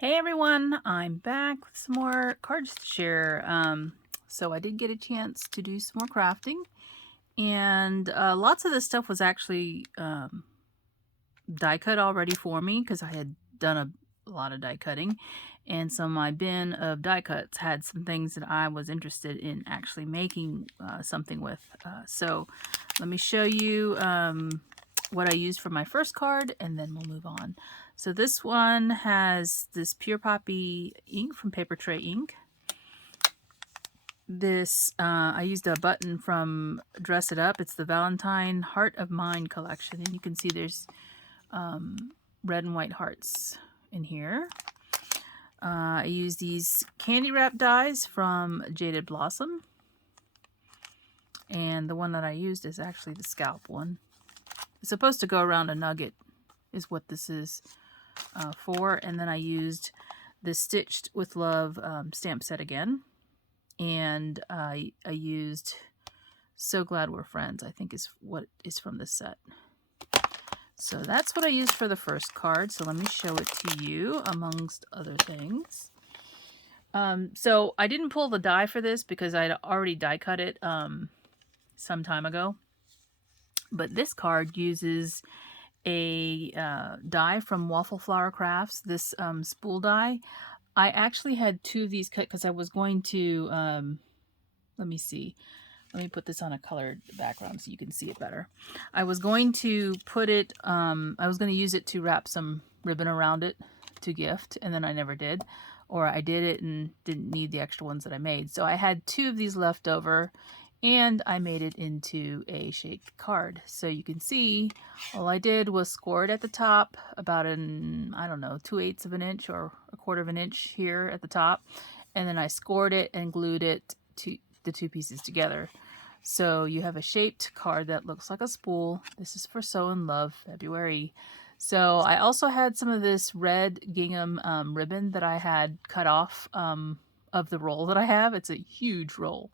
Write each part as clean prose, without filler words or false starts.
Hey everyone, I'm back with some more cards to share. So I did get a chance to do some more crafting, and lots of this stuff was actually die cut already for me because I had done a lot of die cutting, and so my bin of die cuts had some things that I was interested in actually making something with. So let me show you what I used for my first card, and then we'll move on. So this one has this Pure Poppy ink from Paper Tray Ink. This, I used a button from Dress It Up. It's the Valentine Heart of Mine collection, and you can see there's red and white hearts in here. I use these candy wrap dies from Jaded Blossom, and the one that I used is actually the scalp one. It's supposed to go around a nugget is what this is for. And then I used the Stitched with Love stamp set again, and I used So Glad We're Friends, I think is what is from this set. So that's what I used for the first card. So let me show it to you amongst other things. So I didn't pull the die for this because I'd already die cut it some time ago. But this card uses a die from Waffle Flower Crafts, this spool die. I actually had two of these cut because I was going to, let me see. Let me put this on a colored background so you can see it better. I was going to put it, I was going to use it to wrap some ribbon around it to gift, and then I never did. Or I did it and didn't need the extra ones that I made. So I had two of these left over, and I made it into a shaped card. So you can see all I did was score it at the top about an, I don't know, 2/8 of an inch or 1/4 of an inch here at the top. And then I scored it and glued it to the two pieces together. So you have a shaped card that looks like a spool. This is for Sew in Love February. So I also had some of this red gingham ribbon that I had cut off of the roll that I have. It's a huge roll.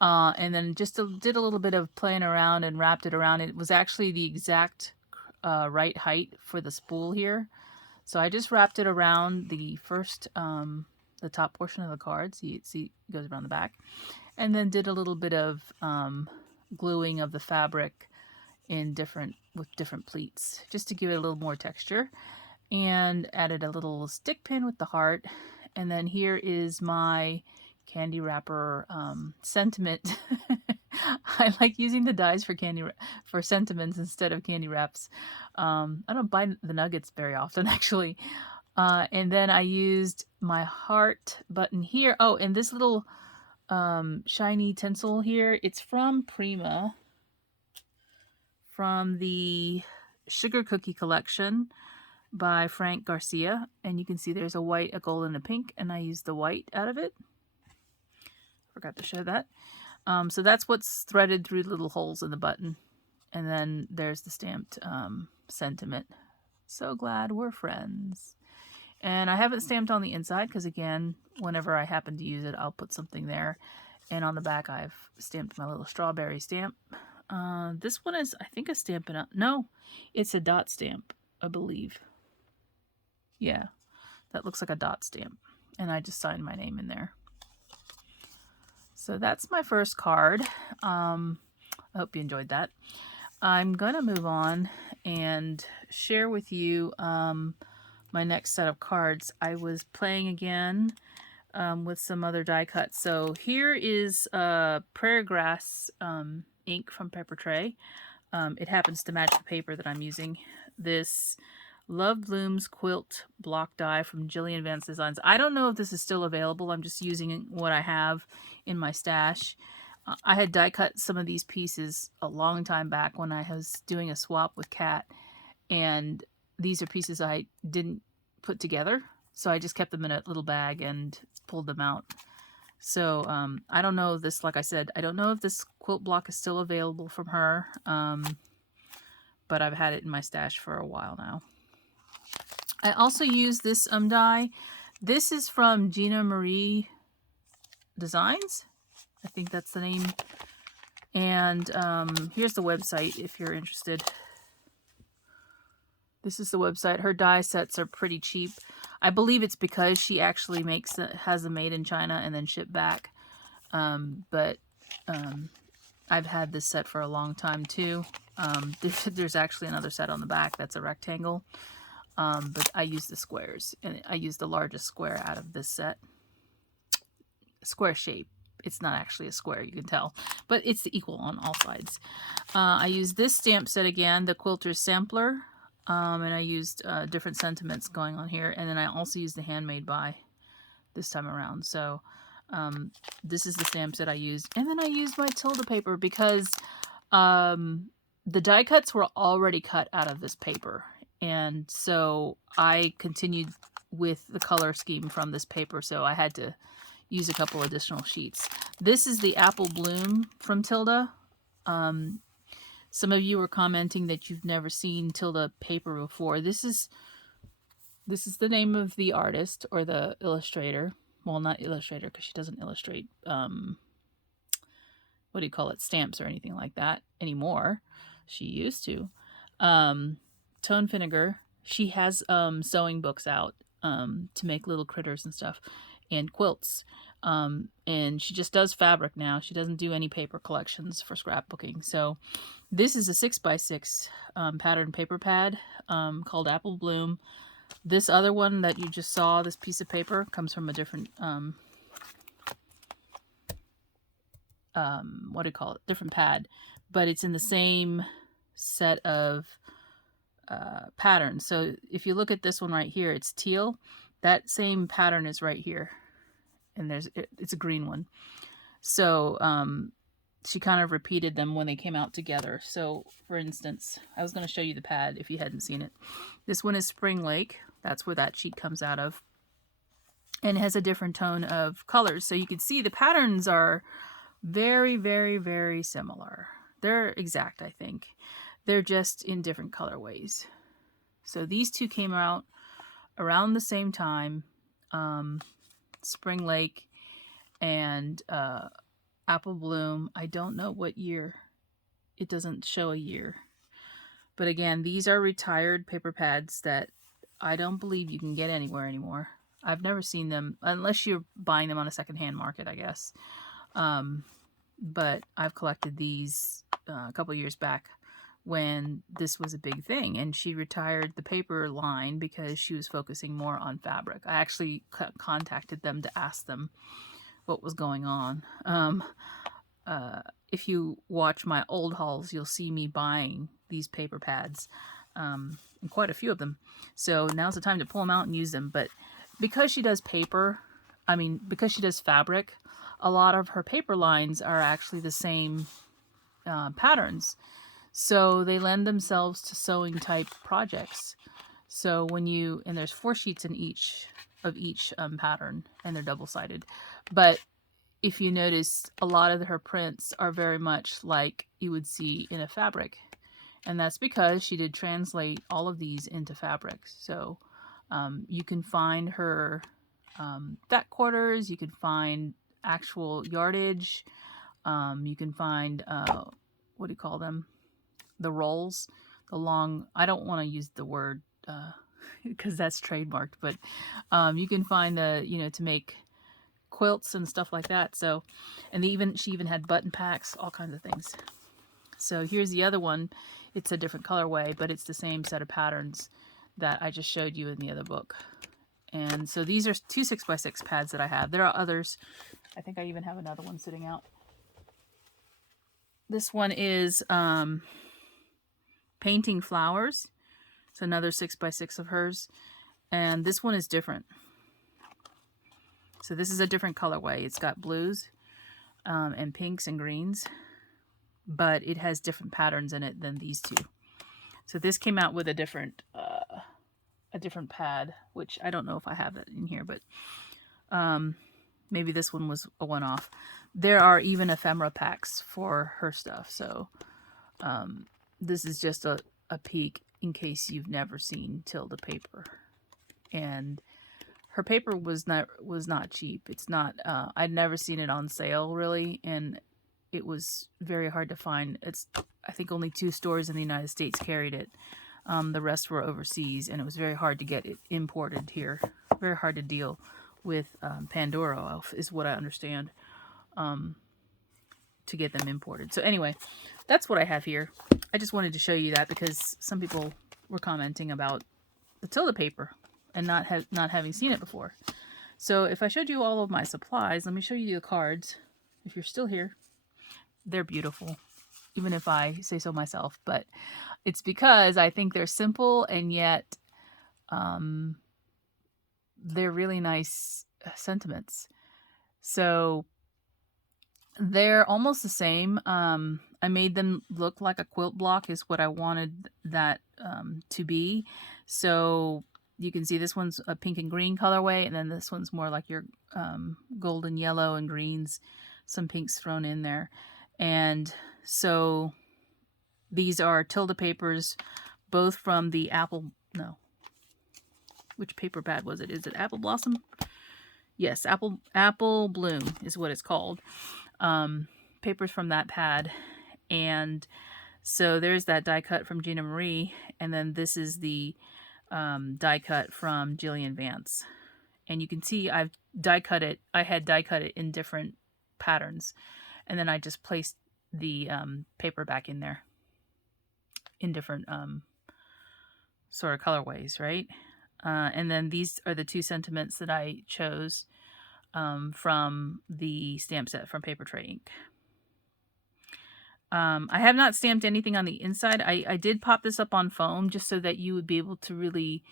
And then just did a little bit of playing around and wrapped it around. It was actually the exact right height for the spool here. So I just wrapped it around the first, the top portion of the card. See, it goes around the back. And then did a little bit of gluing of the fabric with different pleats, just to give it a little more texture. And added a little stick pin with the heart. And then here is my candy wrapper sentiment. I like using the dies for sentiments instead of candy wraps. I don't buy the nuggets very often, actually. And then I used my heart button here. Oh, and this little shiny tinsel here, it's from Prima, from the Sugar Cookie collection by Frank Garcia. And you can see there's a white, a gold, and a pink, and I used the white out of it. Forgot to show that. So that's what's threaded through the little holes in the button. And then there's the stamped sentiment. So glad we're friends. And I haven't stamped on the inside because, again, whenever I happen to use it, I'll put something there. And on the back, I've stamped my little strawberry stamp. This one is, I think, a Stampin' Up. No, it's a dot stamp, I believe. Yeah, that looks like a dot stamp. And I just signed my name in there. So that's my first card. I hope you enjoyed that. I'm going to move on and share with you my next set of cards. I was playing again with some other die cuts. So here is Prairie Grass ink from Paper Tray. It happens to match the paper that I'm using. This Love Blooms Quilt block die from Jillian Vance Designs. I don't know if this is still available. I'm just using what I have in my stash. I had die cut some of these pieces a long time back when I was doing a swap with Kat, and these are pieces I didn't put together, so I just kept them in a little bag and pulled them out. So I don't know if this, like I said, I don't know if this quilt block is still available from her, but I've had it in my stash for a while now. I also use this die. This is from Gina Marie Designs. I think that's the name. And here's the website if you're interested. This is the website. Her die sets are pretty cheap. I believe it's because she actually has them made in China and then shipped back. But I've had this set for a long time too. There's actually another set on the back that's a rectangle. But I use the squares, and I use the largest square out of this set. Square shape. It's not actually a square, you can tell, but it's equal on all sides. I used this stamp set again, the Quilter's Sampler, and I used different sentiments going on here, and then I also used the Handmade By this time around. So this is the stamp set I used, and then I used my Tilda paper because the die cuts were already cut out of this paper, and so I continued with the color scheme from this paper, so I had to use a couple additional sheets. This is the Apple Bloom from Tilda. Some of you were commenting that you've never seen Tilda paper before. This is the name of the artist or the illustrator. Well, not illustrator because she doesn't illustrate what do you call it, stamps or anything like that anymore. She used to. Tone Finnegar. She has sewing books out to make little critters and stuff, and quilts. And she just does fabric now. She doesn't do any paper collections for scrapbooking. So this is a 6x6 pattern paper pad called Apple Bloom. This other one that you just saw, this piece of paper, comes from a different what do you call it? Different pad, but it's in the same set of patterns. So if you look at this one right here, it's teal. That same pattern is right here, and it's a green one. So she kind of repeated them when they came out together. So for instance, I was going to show you the pad if you hadn't seen it. This one is Spring Lake. That's where that sheet comes out of, and it has a different tone of colors. So you can see the patterns are very, very, very similar. They're exact, I think. They're just in different colorways. So these two came out around the same time. Spring Lake and Apple Bloom. I don't know what year. It doesn't show a year. But again, these are retired paper pads that I don't believe you can get anywhere anymore. I've never seen them, unless you're buying them on a secondhand market, I guess. But I've collected these a couple years back when this was a big thing, and she retired the paper line because she was focusing more on fabric. I actually contacted them to ask them what was going on. If you watch my old hauls, you'll see me buying these paper pads, and quite a few of them. So now's the time to pull them out and use them. But because she does because she does fabric, a lot of her paper lines are actually the same patterns. So they lend themselves to sewing type projects. So and there's 4 sheets in each pattern, and they're double-sided. But if you notice, a lot of her prints are very much like you would see in a fabric. And that's because she did translate all of these into fabrics. So you can find her fat quarters, you can find actual yardage, you can find what do you call them, the rolls, the long, I don't want to use the word because that's trademarked, but you can find to make quilts and stuff like that. So, and she even had button packs, all kinds of things. So here's the other one. It's a different colorway, but it's the same set of patterns that I just showed you in the other book. And so these are 2 6x6 pads that I have. There are others. I think I even have another one sitting out. This one is Painting Flowers. It's another 6x6 of hers. And this one is different. So this is a different colorway. It's got blues and pinks and greens, but it has different patterns in it than these two. So this came out with a different pad, which I don't know if I have that in here, but maybe this one was a one-off. There are even ephemera packs for her stuff. So this is just a peek in case you've never seen Tilda paper. And her paper was not cheap. It's not. I'd never seen it on sale really, and it was very hard to find. I think only 2 stores in the United States carried it. The rest were overseas, and it was very hard to get it imported here. Very hard to deal with Pandora, is what I understand, to get them imported. So anyway, that's what I have here. I just wanted to show you that because some people were commenting about the Tilda paper and not having seen it before. So if I showed you all of my supplies, let me show you the cards. If you're still here, they're beautiful, even if I say so myself. But it's because I think they're simple and yet they're really nice sentiments. So they're almost the same. I made them look like a quilt block is what I wanted that to be. So you can see this one's a pink and green colorway, and then this one's more like your golden yellow and greens, some pinks thrown in there. And so these are Tilda papers, both from the which paper pad was it? Is it Apple Blossom? Yes, Apple Bloom is what it's called. Papers from that pad. And so there's that die cut from Gina Marie, and then this is the die cut from Jillian Vance. And you can see I've die cut it. I had die cut it in different patterns, and then I just placed the paper back in there in different sort of colorways, right? And then these are the two sentiments that I chose from the stamp set from Paper Tray Ink. I have not stamped anything on the inside. I did pop this up on foam just so that you would be able to really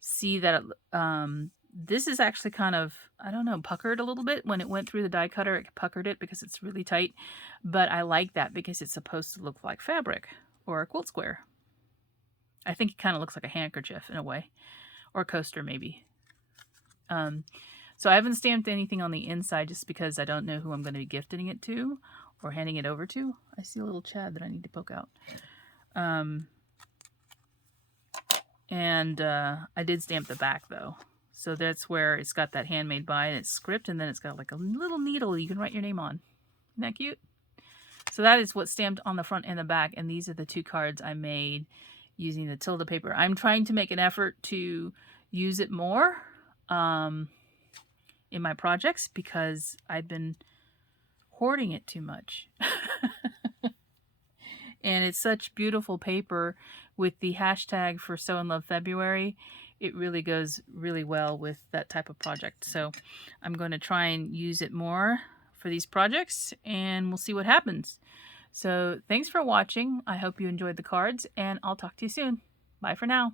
see that this is actually kind of, I don't know, puckered a little bit. When it went through the die cutter, it puckered it because it's really tight. But I like that because it's supposed to look like fabric or a quilt square. I think it kind of looks like a handkerchief in a way, or a coaster maybe. So I haven't stamped anything on the inside just because I don't know who I'm going to be gifting it to or handing it over to. I see a little Chad that I need to poke out. I did stamp the back though. So that's where it's got that handmade by, and it's script, and then it's got like a little needle you can write your name on. Isn't that cute? So that is what's stamped on the front and the back, and these are the two cards I made using the Tilda paper. I'm trying to make an effort to use it more in my projects because I've been hoarding it too much. And it's such beautiful paper with the hashtag for Sew in Love February. It really goes really well with that type of project. So I'm going to try and use it more for these projects, and we'll see what happens. So thanks for watching. I hope you enjoyed the cards, and I'll talk to you soon. Bye for now.